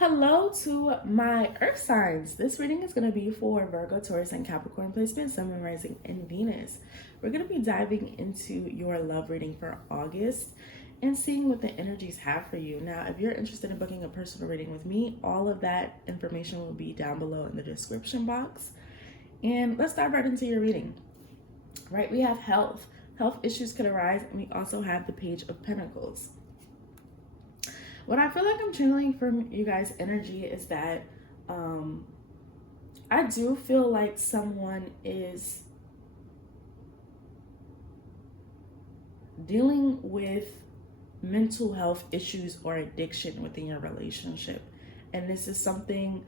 Hello to my earth signs. This reading is going to be for Virgo, Taurus, and Capricorn placement, Sun, Moon, Rising, and Venus. We're going to be diving into your love reading for August and seeing what the energies have for you. Now, if you're interested in booking a personal reading with me, all of that information will be down below in the description box. And let's dive right into your reading. Right, we have health. Health issues could arise, and we also have the Page of Pentacles. What I feel like I'm channeling from you guys' energy is that I do feel like someone is dealing with mental health issues or addiction within your relationship. And this is something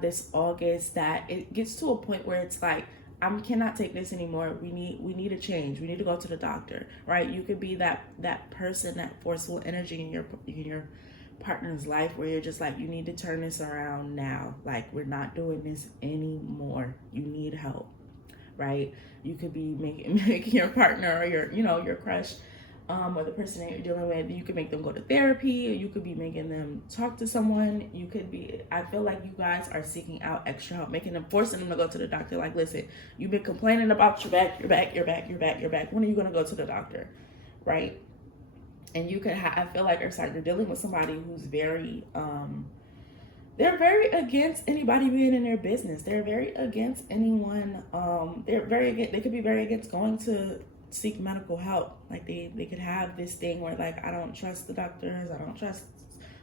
this August that it gets to a point where it's like, I cannot take this anymore. We need a change. We need to go to the doctor, right? You could be that person, that forceful energy in your partner's life where you're just like, you need to turn this around now. Like, we're not doing this anymore. You need help, right? You could be making your partner or your crush or the person that you're dealing with, you could make them go to therapy, or you could be making them talk to someone. You could be, I feel like you guys are seeking out extra help, forcing them to go to the doctor. Like, listen, you've been complaining about your back. When are you going to go to the doctor, right? And you could I feel like you're dealing with somebody who's very, they're very against anybody being in their business. They're very against anyone. They could be very against going to seek medical help. Like they could have this thing where, like, I don't trust the doctors, I don't trust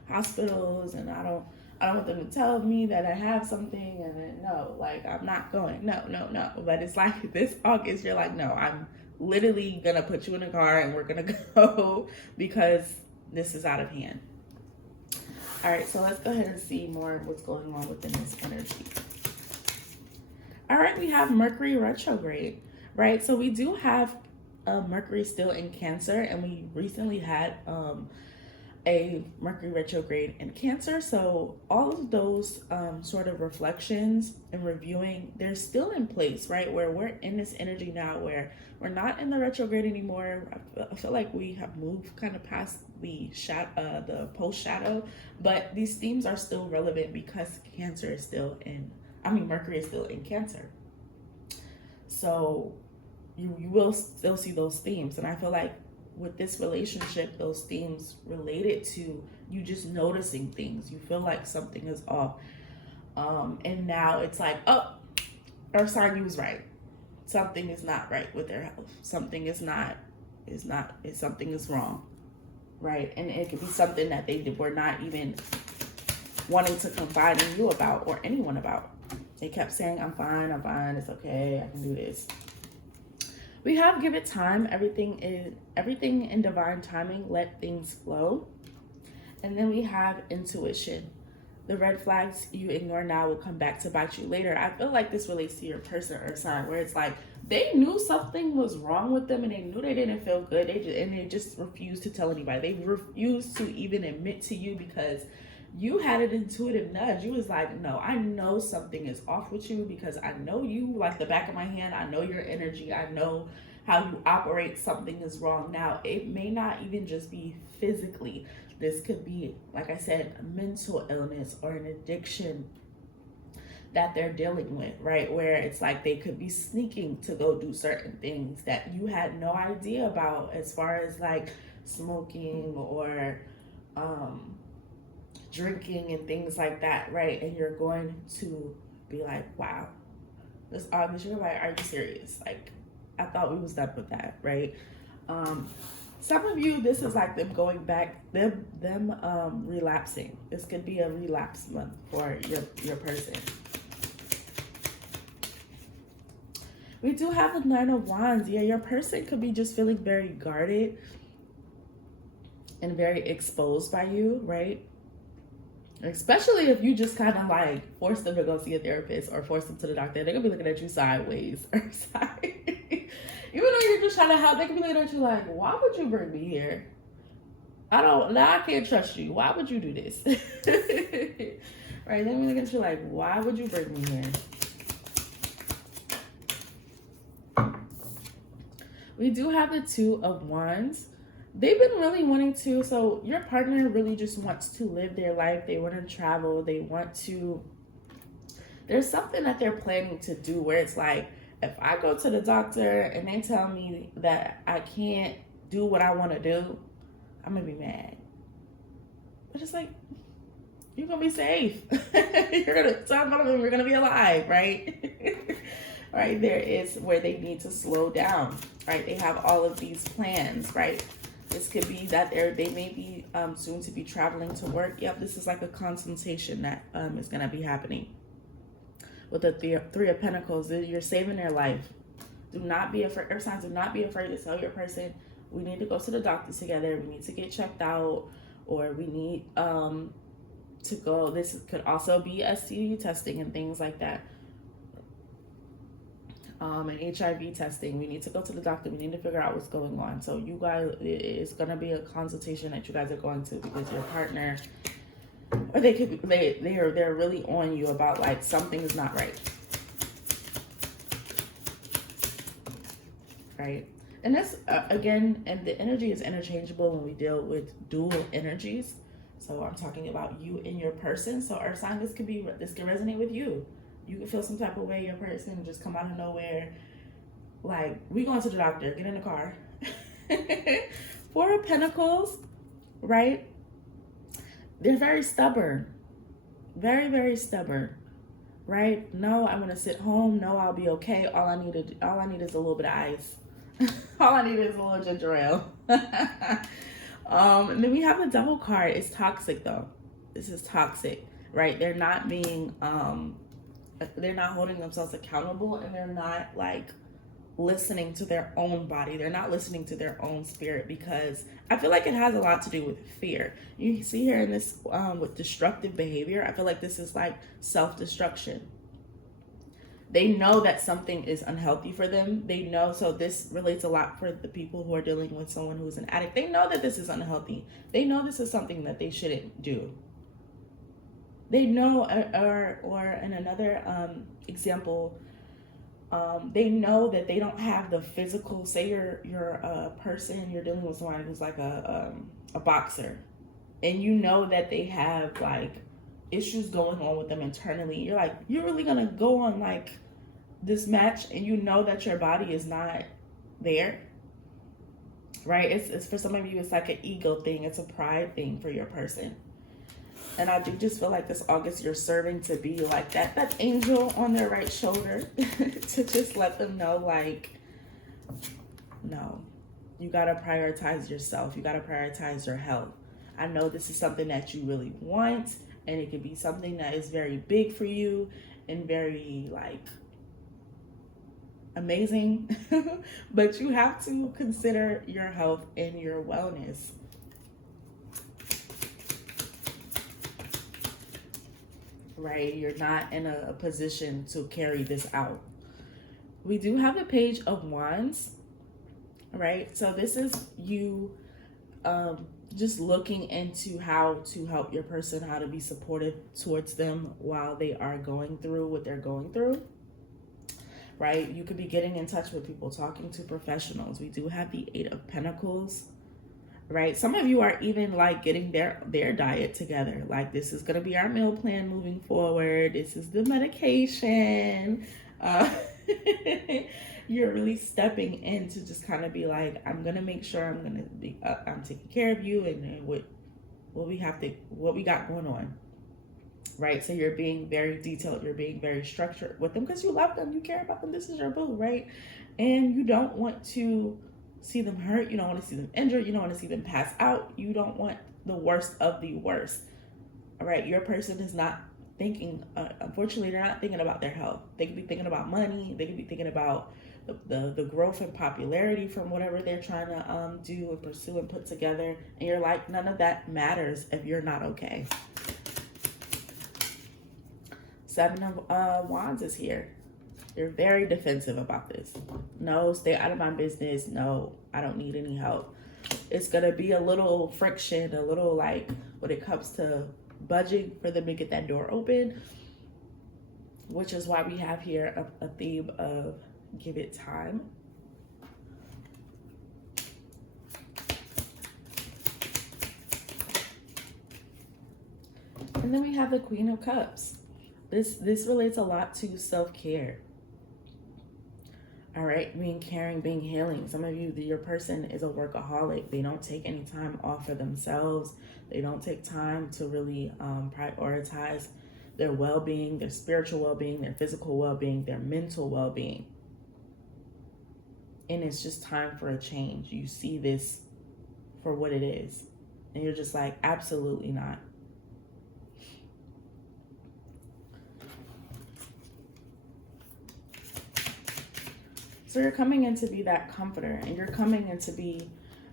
hospitals, and I don't want them to tell me that I have something, and then no, like, I'm not going. No. But it's like this August, you're like, no, I'm literally gonna put you in a car and we're gonna go because this is out of hand. All right, so let's go ahead and see more of what's going on within this energy. All right, we have Mercury retrograde, right? So we do have Mercury still in Cancer, and we recently had a Mercury retrograde in Cancer. So all of those sort of reflections and reviewing, they're still in place, right? Where we're in this energy now where we're not in the retrograde anymore. I feel like we have moved kind of past the post shadow, but these themes are still relevant because Mercury is still in Cancer. So you will still see those themes. And I feel like with this relationship, those themes related to you just noticing things. You feel like something is off. And now it's like, oh, our sign, you was right. Something is not right with their health. Something something is wrong, right? And it could be something that they were not even wanting to confide in you about or anyone about. They kept saying, I'm fine, it's okay, I can do this. We have give it time. Everything in divine timing. Let things flow. And then we have intuition. The red flags you ignore now will come back to bite you later. I feel like this relates to your person or sign, where it's like they knew something was wrong with them and they knew they didn't feel good. They just refused to tell anybody. They refused to even admit to you because you had an intuitive nudge. You was like, no, I know something is off with you because I know you like the back of my hand. I know your energy. I know how you operate. Something is wrong. Now, it may not even just be physically. This could be, like I said, a mental illness or an addiction that they're dealing with, right? Where it's like they could be sneaking to go do certain things that you had no idea about, as far as like smoking or drinking and things like that, right? And you're going to be like, wow, this August, you're like, are you serious? Like, I thought we was done with that, right? Some of you, this is like them going back, them relapsing. This could be a relapse month for your person. We do have the Nine of Wands. Yeah, your person could be just feeling very guarded and very exposed by you, right? Especially if you just kind of like force them to go see a therapist or force them to the doctor. They're gonna be looking at you sideways or even though you're just trying to help, they can be looking at you like, why would you bring me here? I can't trust you. Why would you do this? Right? They be looking at you like, why would you bring me here? We do have the Two of Wands. they've been really wanting to, so your partner really just wants to live their life. They want to travel. They want to, there's something that they're planning to do where it's like, if I go to the doctor and they tell me that I can't do what I want to do, I'm going to be mad. But it's like, you're going to be safe. You're going to talk about them. You're going to be alive, right? Right, there is where they need to slow down, right? They have all of these plans, right? This could be that they may be soon to be traveling to work. Yep, this is like a consultation that is going to be happening. With the Three of Pentacles, you're saving their life. Do not be afraid. Earth signs, do not be afraid to tell your person, we need to go to the doctor together. We need to get checked out, or we need to go. This could also be STD testing and things like that. And HIV testing. We need to go to the doctor. We need to figure out what's going on. So you guys, it's going to be a consultation that you guys are going to, because your partner, or they could, they're really on you about like something is not right. Right. And that's again, and the energy is interchangeable when we deal with dual energies. So I'm talking about you and your person. So Earth sign, this can resonate with you. You can feel some type of way, your person just come out of nowhere. Like, we going to the doctor, get in the car. Four of Pentacles, right? They're very stubborn. Very, very stubborn, right? No, I'm going to sit home. No, I'll be okay. All I need is a little bit of ice. All I need is a little ginger ale. And then we have the Devil card. It's toxic, though. This is toxic, right? They're not being... they're not holding themselves accountable, and they're not like listening to their own body. They're not listening to their own spirit, because I feel like it has a lot to do with fear. You see here in this with destructive behavior, I feel like this is like self-destruction. They know that something is unhealthy for them. They know, so this relates a lot for the people who are dealing with someone who's an addict. They know that this is unhealthy. They know this is something that they shouldn't do. They know, or in another example, they know that they don't have the physical, say you're a person, you're dealing with someone who's like a boxer, and you know that they have like issues going on with them internally. You're like, you're really gonna go on like this match, and you know that your body is not there, right? It's for some of you, it's like an ego thing. It's a pride thing for your person. And I do just feel like this August, you're serving to be like that angel on their right shoulder to just let them know, like, no, you got to prioritize yourself. You got to prioritize your health. I know this is something that you really want, and it could be something that is very big for you and very like amazing, but you have to consider your health and your wellness. Right? You're not in a position to carry this out. We do have the Page of Wands, right? So this is you just looking into how to help your person, how to be supportive towards them while they are going through what they're going through, right? You could be getting in touch with people, talking to professionals. We do have the Eight of Pentacles, right? Some of you are even like getting their diet together. Like, this is going to be our meal plan moving forward. This is the medication. You're really stepping in to just kind of be like, I'm going to make sure I'm taking care of you and what we got going on. Right? So you're being very detailed. You're being very structured with them because you love them. You care about them. This is your boo, right? And you don't want to see them hurt. You don't want to see them injured. You don't want to see them pass out. You don't want the worst of the worst. All right. Your person is not thinking, unfortunately, they're not thinking about their health. They could be thinking about money. They could be thinking about the growth and popularity from whatever they're trying to do and pursue and put together. And you're like, none of that matters if you're not okay. Seven of Wands is here. They're very defensive about this. No, stay out of my business. No, I don't need any help. It's going to be a little friction, a little like when it comes to budging for them to get that door open, which is why we have here a theme of give it time. And then we have the Queen of Cups. This relates a lot to self-care. All right, being caring, being healing. Some of you, your person is a workaholic. They don't take any time off for themselves. They don't take time to really prioritize their well-being, their spiritual well-being, their physical well-being, their mental well-being. And it's just time for a change. You see this for what it is. And you're just like, absolutely not. So you're coming in to be that comforter, and you're coming in to be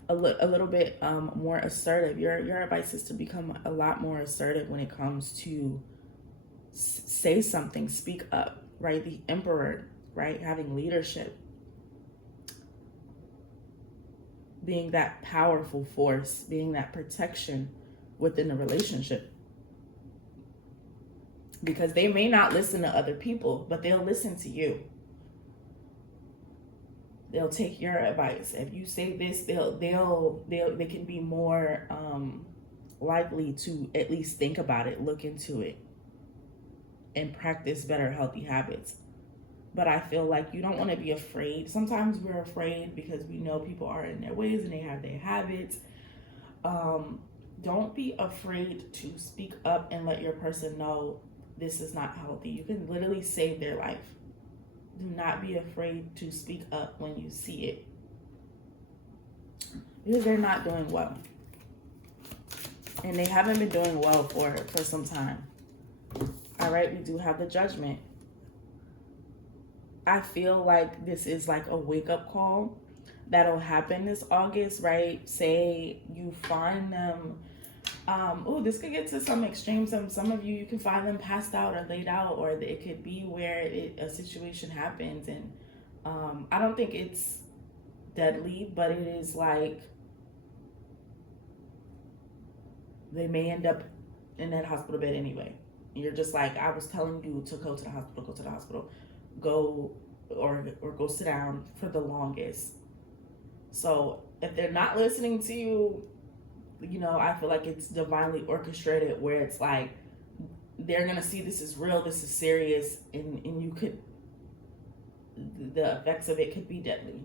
a little bit more assertive. Your advice is to become a lot more assertive when it comes to say something, speak up, right? The Emperor, right? Having leadership. Being that powerful force, being that protection within the relationship. Because they may not listen to other people, but they'll listen to you. They'll take your advice. If you say this, they can be more likely to at least think about it, look into it, and practice better healthy habits. But I feel like you don't want to be afraid. Sometimes we're afraid because we know people are in their ways and they have their habits. Don't be afraid to speak up and let your person know this is not healthy. You can literally save their life. Do not be afraid to speak up when you see it, because they're not doing well, and they haven't been doing well for some time. All right, we do have the Judgment. I feel like this is like a wake-up call that'll happen this August, right? Say you find them, this could get to some extremes. Some of you can find them passed out or laid out, or it could be where a situation happens, and I don't think it's deadly, but it is like they may end up in that hospital bed anyway. And you're just like, I was telling you to go to the hospital, go or sit down for the longest. So if they're not listening to you, I feel like it's divinely orchestrated, where it's like they're gonna see this is real, this is serious, and you could, the effects of it could be deadly.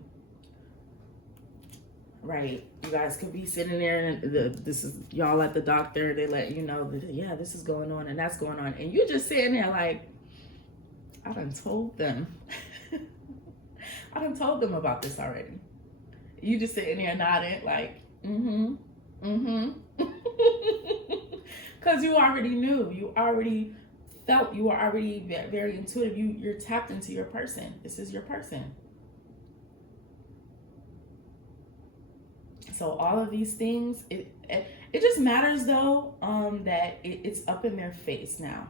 Right? You guys could be sitting there and this is y'all at the doctor, they let you know that, yeah, this is going on and that's going on, and you're just sitting there like, I done told them. I done told them about this already. You just sitting there nodding like, because you already knew, you already felt, you were already very intuitive. You're tapped into your person. This is your person. So all of these things, it just matters though, that it's up in their face now.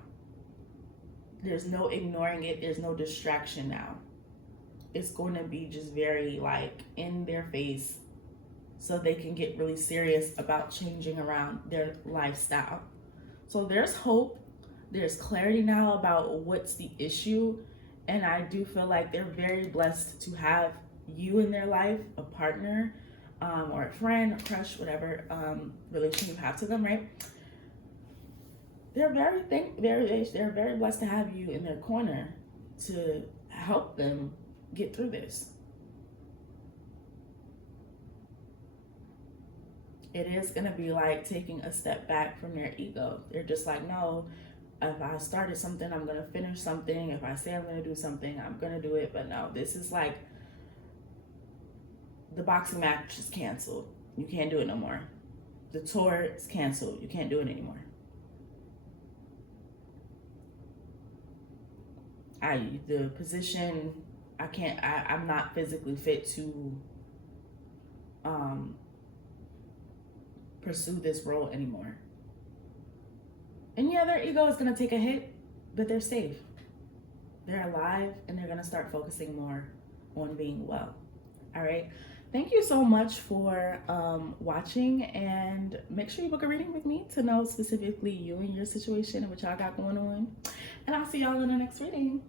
There's no ignoring it. There's no distraction now. It's going to be just very like in their face, so they can get really serious about changing around their lifestyle. So there's hope. There's clarity now about what's the issue. And I do feel like they're very blessed to have you in their life, a partner, or a friend, a crush, whatever relation you have to them, right? They're very blessed to have you in their corner to help them get through this. It is going to be like taking a step back from their ego. They're just like, no, if I started something, I'm going to finish something. If I say I'm going to do something, I'm going to do it. But no, this is like the boxing match is canceled. You can't do it no more. The tour is canceled. You can't do it anymore. The position, I'm not physically fit to pursue this role anymore. And yeah, their ego is going to take a hit, but they're safe. They're alive, and they're going to start focusing more on being well. All right. Thank you so much for watching, and make sure you book a reading with me to know specifically you and your situation and what y'all got going on. And I'll see y'all in the next reading.